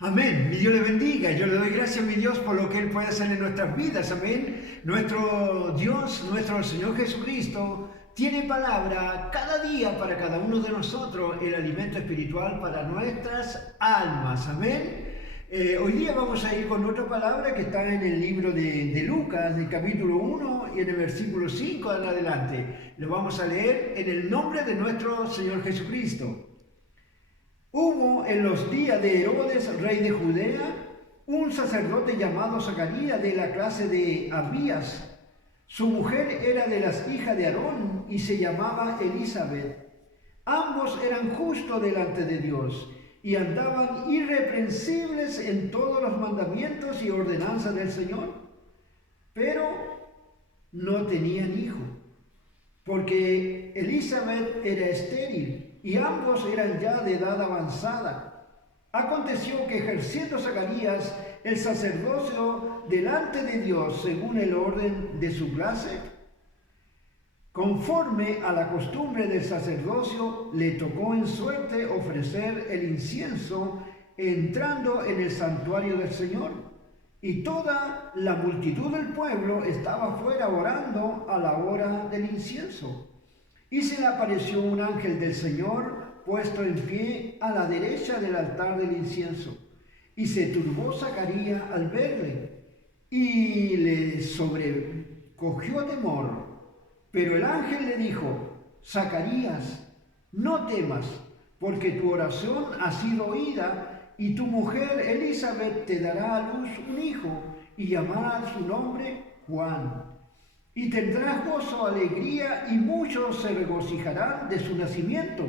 Amén. Mi Dios le bendiga. Yo le doy gracias a mi Dios por lo que Él puede hacer en nuestras vidas. Amén. Nuestro Dios, nuestro Señor Jesucristo, tiene palabra cada día para cada uno de nosotros, el alimento espiritual para nuestras almas. Amén. Hoy día vamos a ir con otra palabra que está en el libro de Lucas, del capítulo 1 y en el versículo 5 en adelante. Lo vamos a leer en el nombre de nuestro Señor Jesucristo. Hubo en los días de Herodes, rey de Judea, un sacerdote llamado Zacarías de la clase de Abías. Su mujer era de las hijas de Aarón y se llamaba Elizabeth. Ambos eran justos delante de Dios y andaban irreprensibles en todos los mandamientos y ordenanzas del Señor. Pero no tenían hijo, porque Elizabeth era estéril y ambos eran ya de edad avanzada. Aconteció que ejerciendo Zacarías el sacerdocio delante de Dios según el orden de su clase, conforme a la costumbre del sacerdocio, le tocó en suerte ofrecer el incienso entrando en el santuario del Señor. Y toda la multitud del pueblo estaba fuera orando a la hora del incienso. Y se le apareció un ángel del Señor puesto en pie a la derecha del altar del incienso. Y se turbó Zacarías al verle, y le sobrecogió temor. Pero el ángel le dijo: Zacarías, no temas, porque tu oración ha sido oída, y tu mujer Elizabeth te dará a luz un hijo, y llamará su nombre Juan. Y tendrás gozo, alegría, y muchos se regocijarán de su nacimiento,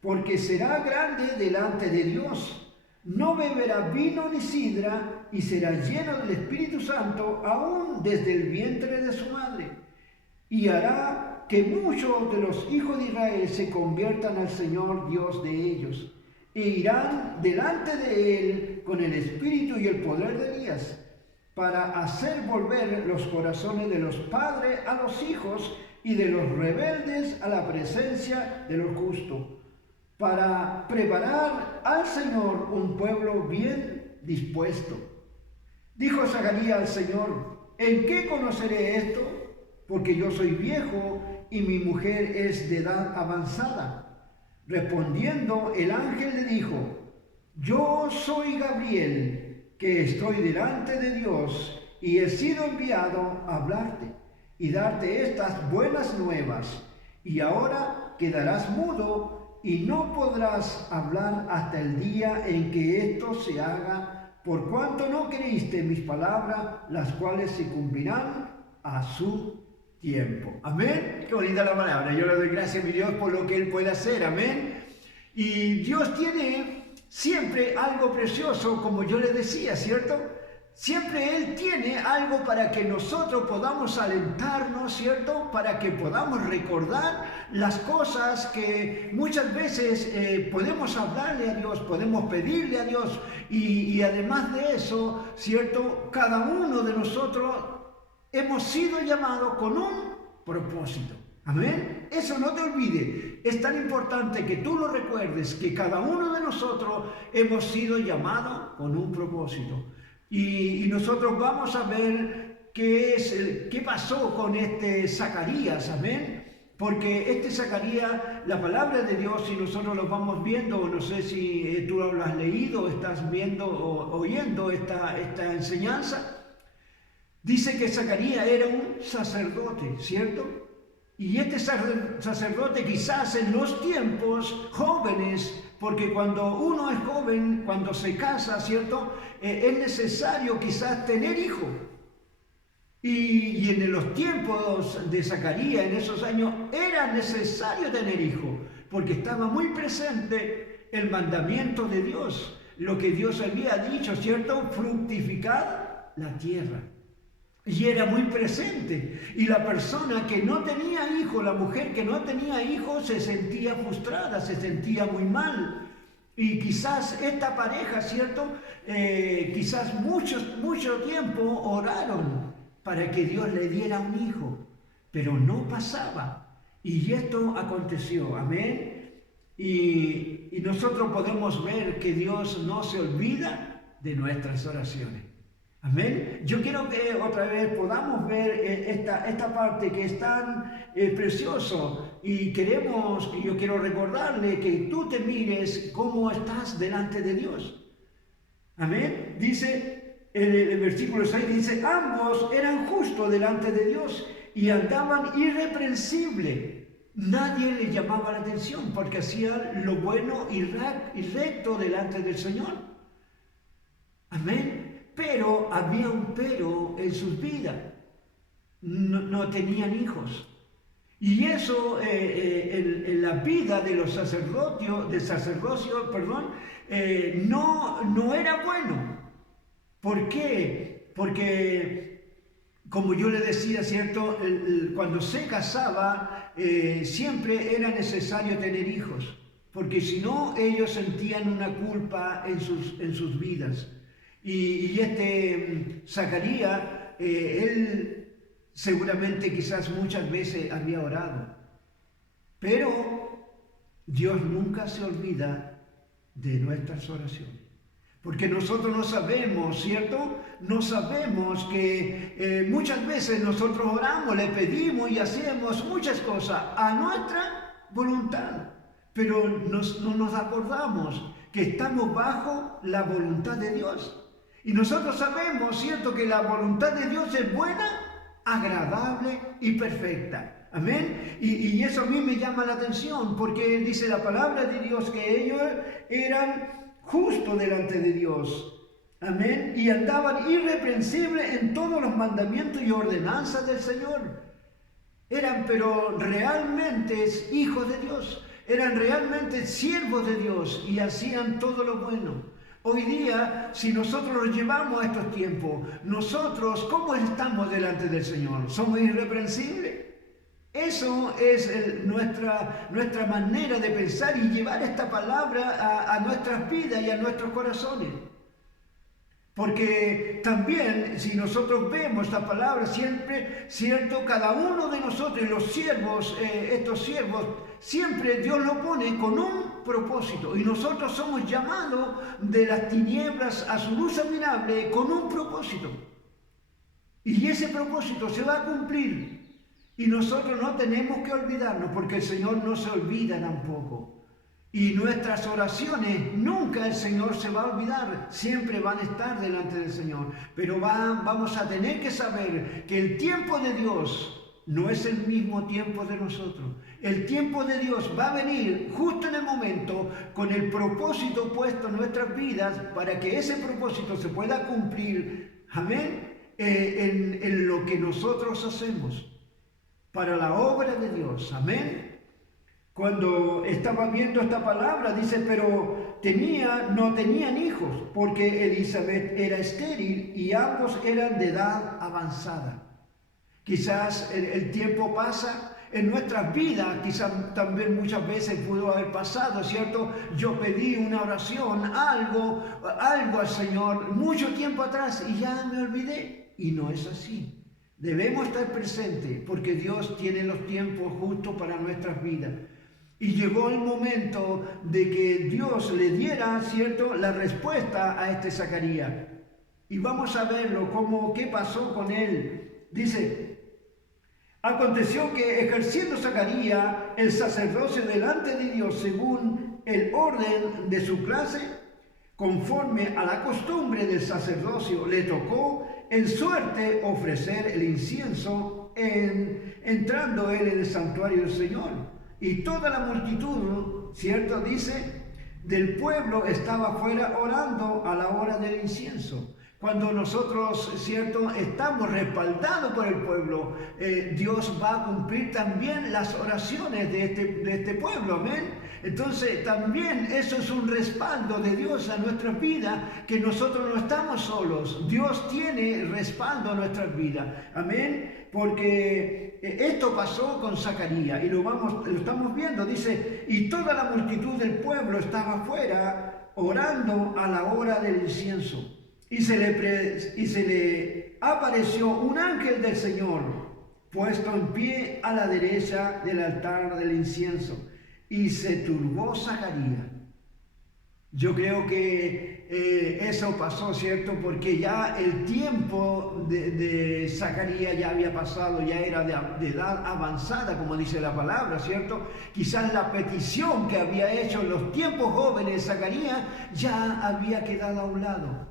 porque será grande delante de Dios. No beberá vino ni sidra, y será lleno del Espíritu Santo aún desde el vientre de su madre. Y hará que muchos de los hijos de Israel se conviertan al Señor Dios de ellos, e irán delante de Él con el espíritu y el poder de Elías, para hacer volver los corazones de los padres a los hijos y de los rebeldes a la presencia de los justos, para preparar al Señor un pueblo bien dispuesto. Dijo Zacarías al Señor: ¿en qué conoceré esto? Porque yo soy viejo y mi mujer es de edad avanzada. Respondiendo, el ángel le dijo: yo soy Gabriel, que estoy delante de Dios, y he sido enviado a hablarte y darte estas buenas nuevas. Y ahora quedarás mudo y no podrás hablar hasta el día en que esto se haga, por cuanto no creíste mis palabras, las cuales se cumplirán a su tiempo. Amén. Qué bonita la palabra. Yo le doy gracias a mi Dios por lo que Él puede hacer. Amén. Y Dios tiene siempre algo precioso, como yo le decía, ¿cierto? Siempre Él tiene algo para que nosotros podamos alentarnos, ¿cierto? Para que podamos recordar las cosas que muchas veces podemos hablarle a Dios, podemos pedirle a Dios. Y además de eso, ¿cierto? Cada uno de nosotros hemos sido llamados con un propósito. Amén. Eso no te olvides. Es tan importante que tú lo recuerdes, que cada uno de nosotros hemos sido llamados con un propósito. Y nosotros vamos a ver qué pasó con este Zacarías. Amén. Porque este Zacarías, la palabra de Dios, si nosotros lo vamos viendo, no sé si tú lo has leído, estás viendo o oyendo esta enseñanza, dice que Zacarías era un sacerdote, ¿cierto? Y este sacerdote quizás en los tiempos jóvenes, porque cuando uno es joven, cuando se casa, ¿cierto? Es necesario quizás tener hijos. Y en los tiempos de Zacarías, en esos años, era necesario tener hijos, porque estaba muy presente el mandamiento de Dios, lo que Dios había dicho, ¿cierto? Fructificar la tierra. Y era muy presente. Y la persona que no tenía hijos, la mujer que no tenía hijos, se sentía frustrada, se sentía muy mal. Y quizás esta pareja, ¿cierto? Quizás mucho tiempo oraron para que Dios le diera un hijo, pero no pasaba. Y esto aconteció, amén. Y y nosotros podemos ver que Dios no se olvida de nuestras oraciones. Amén. Yo quiero que otra vez podamos ver esta parte que es tan precioso y yo quiero recordarle que tú te mires cómo estás delante de Dios. Amén. Dice, el versículo 6 dice, ambos eran justos delante de Dios y andaban irreprensibles. Nadie le llamaba la atención porque hacían lo bueno y recto delante del Señor. Amén. Pero había un pero en sus vidas. No tenían hijos. Y eso en la vida de los sacerdocio, no era bueno. ¿Por qué? Porque, como yo le decía, ¿cierto? Cuando se casaba, siempre era necesario tener hijos. Porque si no, ellos sentían una culpa en sus vidas. Y Zacarías, él seguramente quizás muchas veces había orado, pero Dios nunca se olvida de nuestras oraciones. Porque nosotros no sabemos, ¿cierto? No sabemos que muchas veces nosotros oramos, le pedimos y hacemos muchas cosas a nuestra voluntad, pero no nos acordamos que estamos bajo la voluntad de Dios. Y nosotros sabemos, ¿cierto?, que la voluntad de Dios es buena, agradable y perfecta. Amén. Y eso a mí me llama la atención, porque dice la palabra de Dios que ellos eran justos delante de Dios. Amén. Y andaban irreprensibles en todos los mandamientos y ordenanzas del Señor. Eran pero realmente hijos de Dios. Eran realmente siervos de Dios y hacían todo lo bueno. Hoy día, si nosotros los llevamos a estos tiempos, nosotros, ¿cómo estamos delante del Señor? ¿Somos irreprensibles? Eso es nuestra manera de pensar y llevar esta palabra a nuestras vidas y a nuestros corazones. Porque también, si nosotros vemos esta palabra, siempre, cierto, cada uno de nosotros, los siervos, estos siervos, siempre Dios lo pone con un propósito. Y nosotros somos llamados de las tinieblas a su luz admirable con un propósito. Y ese propósito se va a cumplir. Y nosotros no tenemos que olvidarnos, porque el Señor no se olvida tampoco. Y nuestras oraciones, nunca el Señor se va a olvidar, siempre van a estar delante del Señor. Pero vamos a tener que saber que el tiempo de Dios no es el mismo tiempo de nosotros. El tiempo de Dios va a venir justo en el momento con el propósito puesto en nuestras vidas para que ese propósito se pueda cumplir, amén, en lo que nosotros hacemos para la obra de Dios, amén. Cuando estaba viendo esta palabra, dice, pero no tenían hijos, porque Elizabeth era estéril y ambos eran de edad avanzada. Quizás el tiempo pasa en nuestras vidas, quizás también muchas veces pudo haber pasado, ¿cierto? Yo pedí una oración, algo al Señor mucho tiempo atrás y ya me olvidé. Y no es así. Debemos estar presentes porque Dios tiene los tiempos justos para nuestras vidas. Y llegó el momento de que Dios le diera, ¿cierto?, la respuesta a Zacarías. Y vamos a verlo, qué pasó con él. Dice, aconteció que ejerciendo Zacarías el sacerdocio delante de Dios según el orden de su clase, conforme a la costumbre del sacerdocio, le tocó en suerte ofrecer el incienso entrando él en el santuario del Señor. Y toda la multitud, ¿cierto?, dice, del pueblo estaba afuera orando a la hora del incienso. Cuando nosotros, ¿cierto?, estamos respaldados por el pueblo, Dios va a cumplir también las oraciones de este pueblo, amén. Entonces también eso es un respaldo de Dios a nuestras vidas, que nosotros no estamos solos. Dios tiene respaldo a nuestras vidas, amén. Porque esto pasó con Zacarías y lo estamos viendo, dice, y toda la multitud del pueblo estaba afuera orando a la hora del incienso. Y se le apareció un ángel del Señor puesto en pie a la derecha del altar del incienso. Y se turbó Zacarías Yo creo que eso pasó, ¿cierto? Porque ya el tiempo de Zacarías ya había pasado, ya era de edad avanzada, como dice la palabra, ¿cierto? Quizás la petición que había hecho en los tiempos jóvenes de Zacarías ya había quedado a un lado.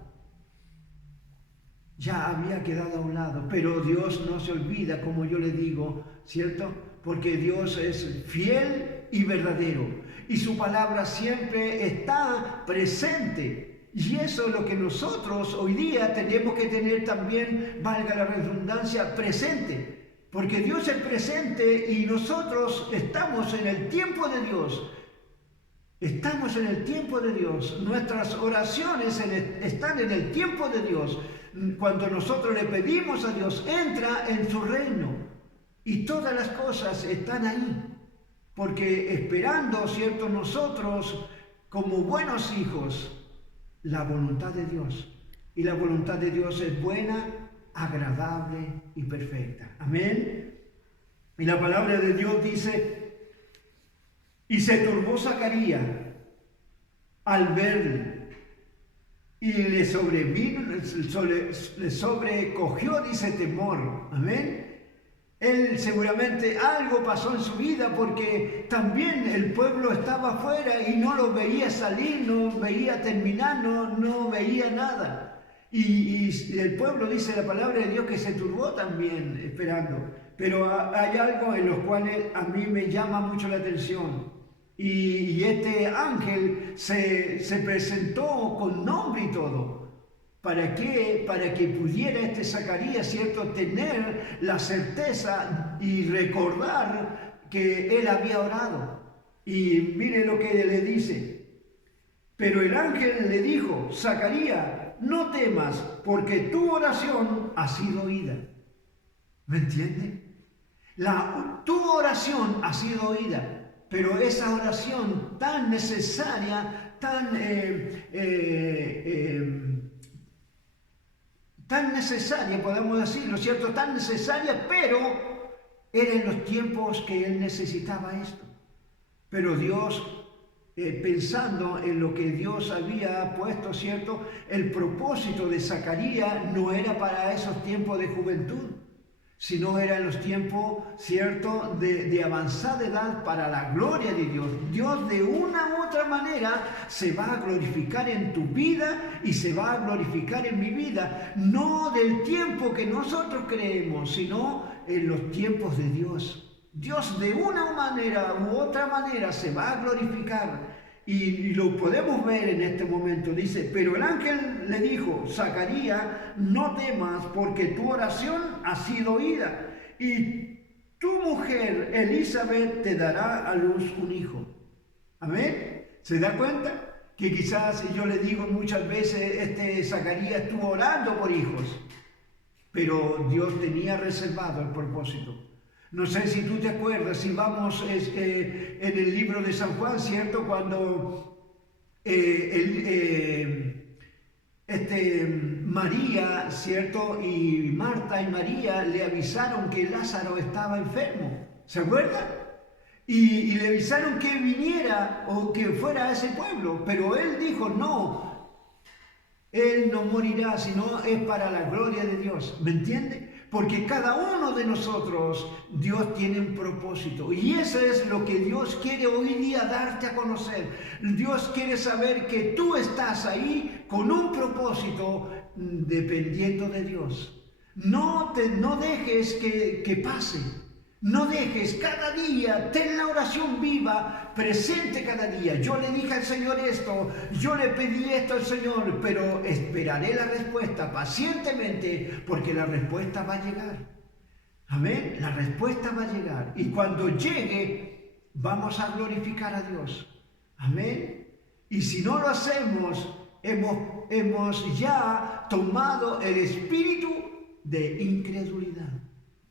Ya había quedado a un lado, pero Dios no se olvida, como yo le digo, ¿cierto? Porque Dios es fiel y verdadero, y su palabra siempre está presente. Y eso es lo que nosotros hoy día tenemos que tener también, valga la redundancia, presente. Porque Dios es presente y nosotros estamos en el tiempo de Dios. Estamos en el tiempo de Dios. Nuestras oraciones están en el tiempo de Dios. Cuando nosotros le pedimos a Dios, entra en su reino. Y todas las cosas están ahí. Porque esperando, ¿cierto? Nosotros, como buenos hijos, la voluntad de Dios. Y la voluntad de Dios es buena, agradable y perfecta. Amén. Y la palabra de Dios dice: y se turbó Zacarías al verle, y le sobrecogió, dice, temor. Amén. Él seguramente algo pasó en su vida, porque también el pueblo estaba afuera y no lo veía salir, no veía terminar, no veía nada. Y el pueblo, dice la palabra de Dios, que se turbó también esperando. Pero hay algo en lo cual a mí me llama mucho la atención. Y este ángel se presentó con nombre y todo. ¿Para qué? Para que pudiera este Zacarías, ¿cierto?, tener la certeza y recordar que él había orado. Y mire lo que le dice. Pero el ángel le dijo: Zacarías, no temas, porque tu oración ha sido oída. ¿Me entiende? Tu oración ha sido oída. Pero esa oración tan necesaria, tan necesaria, podemos decirlo, ¿cierto? Tan necesaria, pero era en los tiempos que él necesitaba esto. Pero Dios, pensando en lo que Dios había puesto, ¿cierto? El propósito de Zacarías no era para esos tiempos de juventud, sino era en los tiempos, ¿cierto?, de avanzada edad, para la gloria de Dios. Dios de una u otra manera se va a glorificar en tu vida y se va a glorificar en mi vida, no del tiempo que nosotros creemos, sino en los tiempos de Dios. Dios de una manera u otra manera se va a glorificar. Y lo podemos ver en este momento. Dice: pero el ángel le dijo: Zacarías, no temas, porque tu oración ha sido oída, y tu mujer Elizabeth te dará a luz un hijo. Amén. ¿Se da cuenta? Que quizás yo le digo muchas veces, Zacarías estuvo orando por hijos, pero Dios tenía reservado el propósito. No sé si tú te acuerdas, si vamos en el libro de San Juan, ¿cierto? Cuando María, ¿cierto? Y Marta y María le avisaron que Lázaro estaba enfermo. ¿Se acuerdan? Y le avisaron que viniera o que fuera a ese pueblo. Pero él dijo: no, él no morirá, sino es para la gloria de Dios. ¿Me entiende? Porque cada uno de nosotros, Dios tiene un propósito. Y eso es lo que Dios quiere hoy día darte a conocer. Dios quiere saber que tú estás ahí con un propósito, dependiendo de Dios. No dejes que pase. No dejes, cada día, ten la oración viva, presente cada día. Yo le dije al Señor esto, yo le pedí esto al Señor, pero esperaré la respuesta pacientemente, porque la respuesta va a llegar. Amén, la respuesta va a llegar. Y cuando llegue, vamos a glorificar a Dios. Amén. Y si no lo hacemos, hemos ya tomado el espíritu de incredulidad.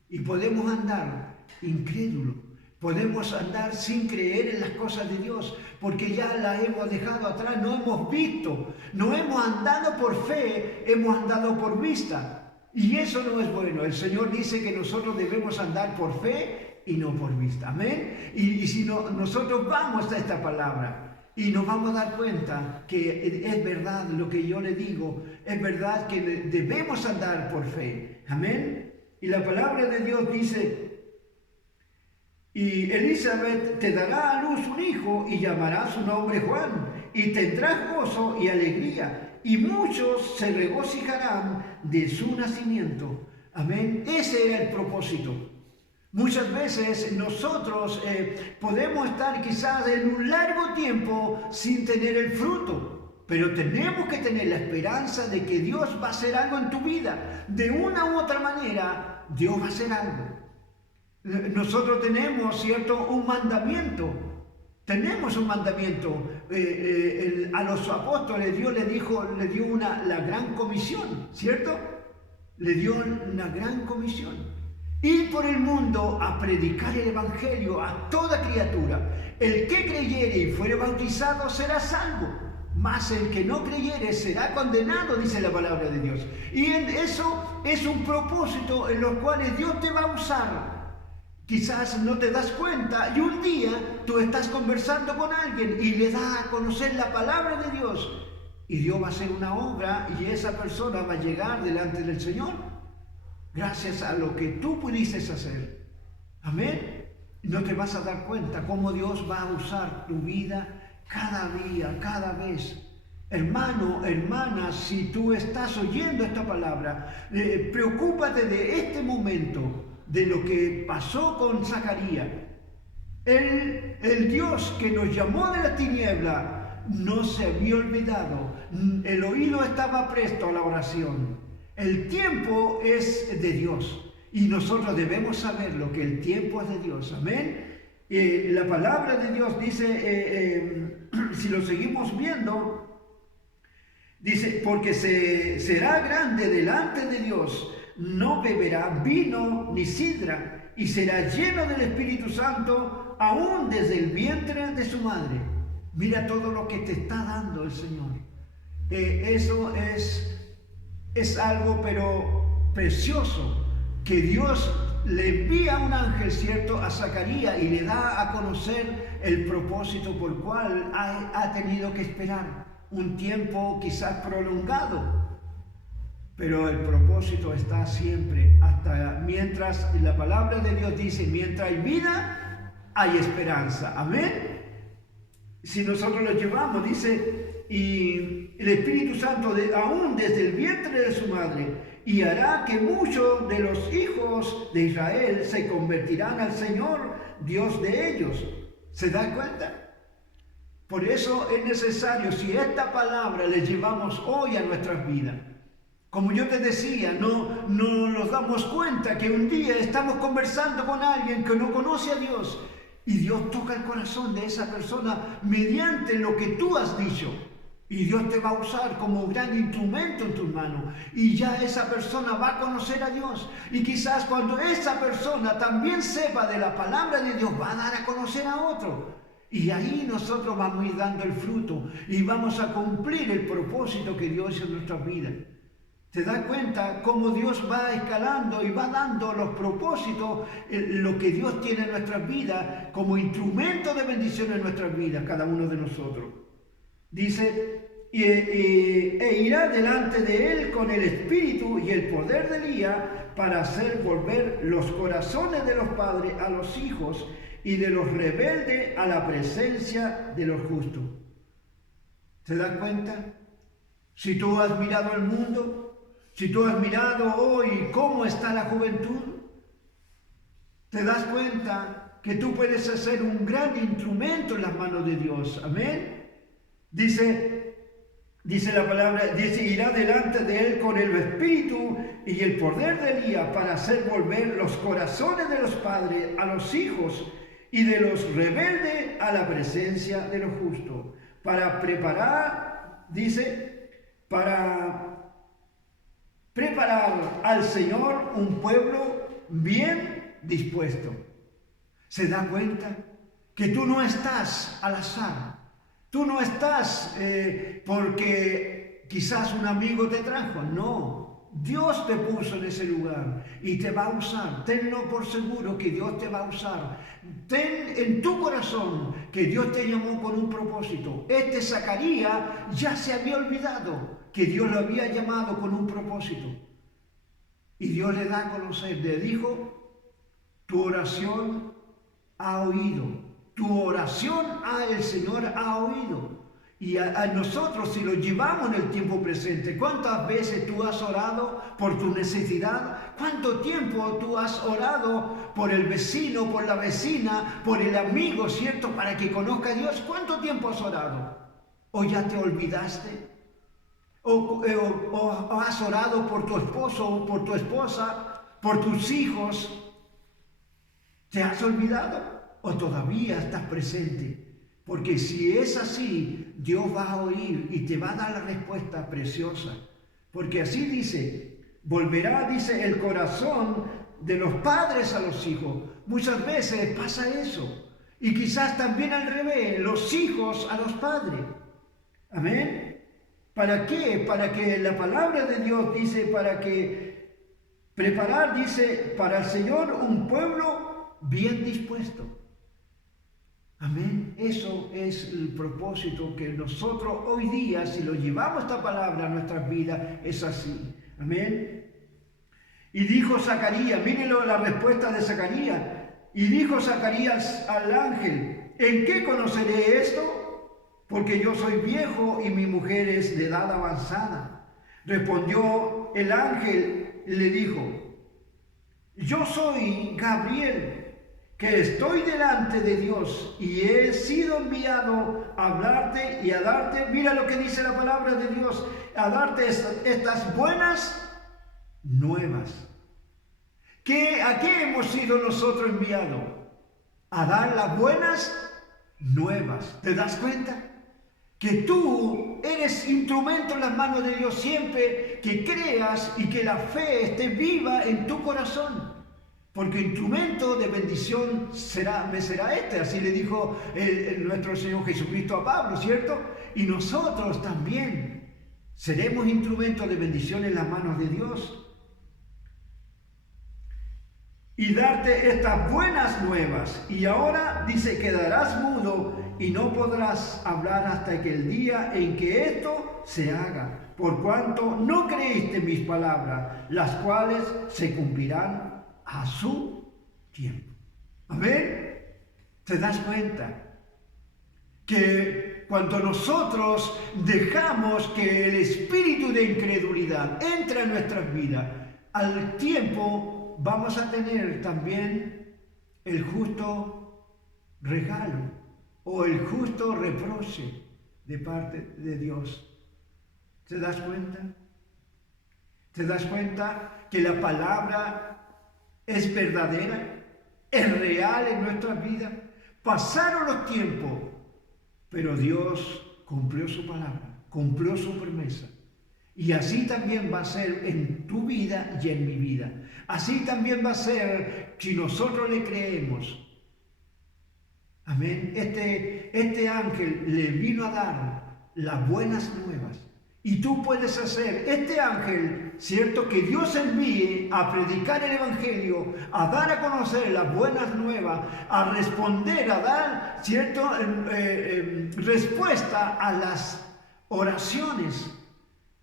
Y podemos andar incrédulo, podemos andar sin creer en las cosas de Dios, porque ya las hemos dejado atrás, no hemos visto, no hemos andado por fe, hemos andado por vista, y eso no es bueno. El Señor dice que nosotros debemos andar por fe y no por vista. Amén. Y si no, nosotros vamos a esta palabra, y nos vamos a dar cuenta que es verdad lo que yo le digo, es verdad que debemos andar por fe. Amén. Y la palabra de Dios dice: y Elizabeth te dará a luz un hijo y llamará su nombre Juan, y tendrás gozo y alegría, y muchos se regocijarán de su nacimiento. Amén. Ese era el propósito. Muchas veces nosotros podemos estar quizás en un largo tiempo sin tener el fruto, pero tenemos que tener la esperanza de que Dios va a hacer algo en tu vida. De una u otra manera, Dios va a hacer algo. Nosotros tenemos, ¿cierto?, un mandamiento. Tenemos un mandamiento. A los apóstoles Dios le dio la gran comisión, ¿cierto? Le dio una gran comisión. Ir por el mundo a predicar el evangelio a toda criatura. El que creyere y fuere bautizado será salvo, mas el que no creyere será condenado, dice la palabra de Dios. Y eso es un propósito en los cuales Dios te va a usar. Quizás no te das cuenta y un día tú estás conversando con alguien y le das a conocer la palabra de Dios. Y Dios va a hacer una obra y esa persona va a llegar delante del Señor gracias a lo que tú pudiste hacer. Amén. No te vas a dar cuenta cómo Dios va a usar tu vida cada día, cada vez. Hermano, hermana, si tú estás oyendo esta palabra, preocúpate de este momento, de lo que pasó con Zacarías. El Dios que nos llamó de la tiniebla no se había olvidado. El oído estaba presto a la oración. El tiempo es de Dios y nosotros debemos saberlo, que el tiempo es de Dios. Amén. La palabra de Dios dice, si lo seguimos viendo, dice: porque será grande delante de Dios, no beberá vino ni sidra, y será lleno del Espíritu Santo aún desde el vientre de su madre. Mira todo lo que te está dando el Señor. Eso es algo pero precioso, que Dios le envía un ángel, ¿cierto?, a Zacarías y le da a conocer el propósito por el cual ha tenido que esperar un tiempo quizás prolongado. Pero el propósito está siempre, hasta mientras la palabra de Dios dice: mientras hay vida, hay esperanza. Amén. Si nosotros lo llevamos, dice: y el Espíritu Santo aún desde el vientre de su madre, y hará que muchos de los hijos de Israel se convertirán al Señor, Dios de ellos. ¿Se dan cuenta? Por eso es necesario, si esta palabra la llevamos hoy a nuestras vidas, como yo te decía, no nos damos cuenta que un día estamos conversando con alguien que no conoce a Dios y Dios toca el corazón de esa persona mediante lo que tú has dicho. Y Dios te va a usar como un gran instrumento en tus manos. Y ya esa persona va a conocer a Dios. Y quizás cuando esa persona también sepa de la palabra de Dios, va a dar a conocer a otro. Y ahí nosotros vamos a ir dando el fruto y vamos a cumplir el propósito que Dios hizo en nuestras vidas. ¿Te das cuenta cómo Dios va escalando y va dando los propósitos, lo que Dios tiene en nuestras vidas, como instrumento de bendición en nuestras vidas, cada uno de nosotros? Dice: e irá delante de él con el espíritu y el poder de Elías, para hacer volver los corazones de los padres a los hijos y de los rebeldes a la presencia de los justos. ¿Te das cuenta? Si tú has mirado el mundo, si tú has mirado hoy cómo está la juventud, te das cuenta que tú puedes ser un gran instrumento en las manos de Dios. Amén. Dice la palabra, dice: irá delante de él con el espíritu y el poder de Elías, para hacer volver los corazones de los padres a los hijos y de los rebeldes a la presencia de los justos, para preparar, dice, para preparar al Señor un pueblo bien dispuesto. ¿Se da cuenta que tú no estás al azar? Tú no estás porque quizás un amigo te trajo, no. Dios te puso en ese lugar y te va a usar. Tenlo por seguro que Dios te va a usar. Ten en tu corazón que Dios te llamó con un propósito. Zacarías ya se había olvidado que Dios lo había llamado con un propósito. Y Dios le da a conocer, le dijo, tu oración ha oído. Tu oración el Señor ha oído. Y a nosotros, si lo llevamos en el tiempo presente, ¿cuántas veces tú has orado por tu necesidad? ¿Cuánto tiempo tú has orado por el vecino, por la vecina, por el amigo, ¿cierto? Para que conozca a Dios. ¿Cuánto tiempo has orado? ¿O ya te olvidaste? ¿O has orado por tu esposo o por tu esposa, por tus hijos? ¿Te has olvidado? ¿O todavía estás presente? Porque si es así, Dios va a oír y te va a dar la respuesta preciosa. Porque así dice, volverá, dice, el corazón de los padres a los hijos. Muchas veces pasa eso. Y quizás también al revés, los hijos a los padres. Amén. ¿Para qué? Para que la palabra de Dios dice, para que preparar, dice, para el Señor un pueblo bien dispuesto. Amén. Eso es el propósito que nosotros hoy día, si lo llevamos esta palabra a nuestras vidas, es así. Amén. Y dijo Zacarías, mírenlo la respuesta de Zacarías. Y dijo Zacarías al ángel, ¿en qué conoceré esto? Porque yo soy viejo y mi mujer es de edad avanzada. Respondió el ángel y le dijo, yo soy Gabriel, que estoy delante de Dios y he sido enviado a hablarte y a darte, mira lo que dice la palabra de Dios, a darte estas buenas nuevas. ¿A qué hemos sido nosotros enviados? A dar las buenas nuevas. ¿Te das cuenta? Que tú eres instrumento en las manos de Dios siempre que creas y que la fe esté viva en tu corazón. Porque instrumento de bendición me será este, así le dijo nuestro Señor Jesucristo a Pablo, ¿cierto? Y nosotros también seremos instrumentos de bendición en las manos de Dios. Y darte estas buenas nuevas. Y ahora dice, quedarás mudo y no podrás hablar hasta que el día en que esto se haga. Por cuanto no creíste mis palabras, las cuales se cumplirán a su tiempo. Amén. ¿Te das cuenta? Que cuando nosotros dejamos que el espíritu de incredulidad entre en nuestras vidas, al tiempo vamos a tener también el justo regalo o el justo reproche de parte de Dios. ¿Te das cuenta? ¿Te das cuenta que la palabra es verdadera, es real en nuestra vida? Pasaron los tiempos, pero Dios cumplió su palabra, cumplió su promesa. Y así también va a ser en tu vida y en mi vida. Así también va a ser si nosotros le creemos. Amén. Este ángel le vino a dar las buenas nuevas. Y tú puedes hacer este ángel, ¿cierto? Que Dios envíe a predicar el Evangelio, a dar a conocer las buenas nuevas, a responder, a dar, ¿cierto? Respuesta a las oraciones,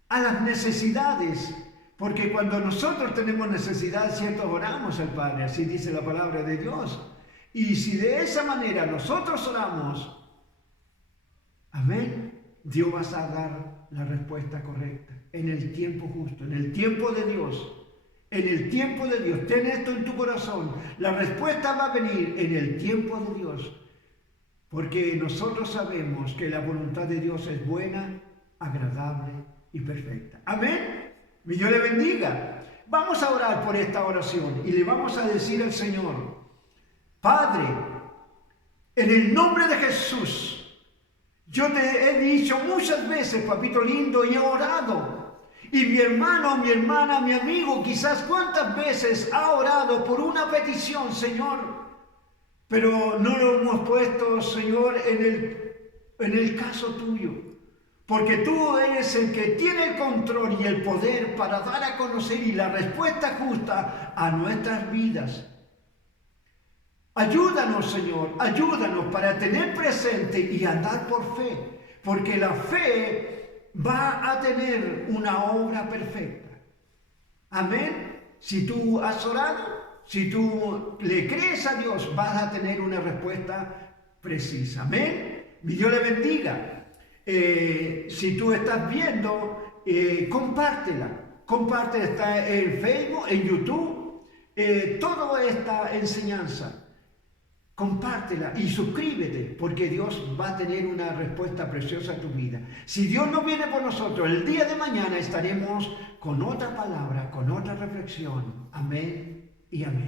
a las necesidades. Porque cuando nosotros tenemos necesidad, ¿cierto? Oramos al Padre, así dice la palabra de Dios. Y si de esa manera nosotros oramos, amén, Dios va a dar la respuesta correcta, en el tiempo justo, en el tiempo de Dios, en el tiempo de Dios. Ten esto en tu corazón, la respuesta va a venir en el tiempo de Dios, porque nosotros sabemos que la voluntad de Dios es buena, agradable y perfecta. Amén. Dios le bendiga. Vamos a orar por esta oración y le vamos a decir al Señor, Padre, en el nombre de Jesús, yo te he dicho muchas veces, papito lindo, y he orado. Y mi hermano, mi hermana, mi amigo, quizás cuántas veces ha orado por una petición, Señor. Pero no lo hemos puesto, Señor, en el caso tuyo. porque tú eres el que tiene el control y el poder para dar a conocer y la respuesta justa a nuestras vidas. Ayúdanos, Señor, ayúdanos para tener presente y andar por fe, porque la fe va a tener una obra perfecta. Amén. Si tú has orado, si tú le crees a Dios, vas a tener una respuesta precisa. Amén. Mi Dios le bendiga. Si tú estás viendo, compártela. Compártela, está en Facebook, en YouTube, toda esta enseñanza. Compártela y suscríbete, porque Dios va a tener una respuesta preciosa a tu vida. Si Dios no viene por nosotros, el día de mañana estaremos con otra palabra, con otra reflexión. Amén y amén.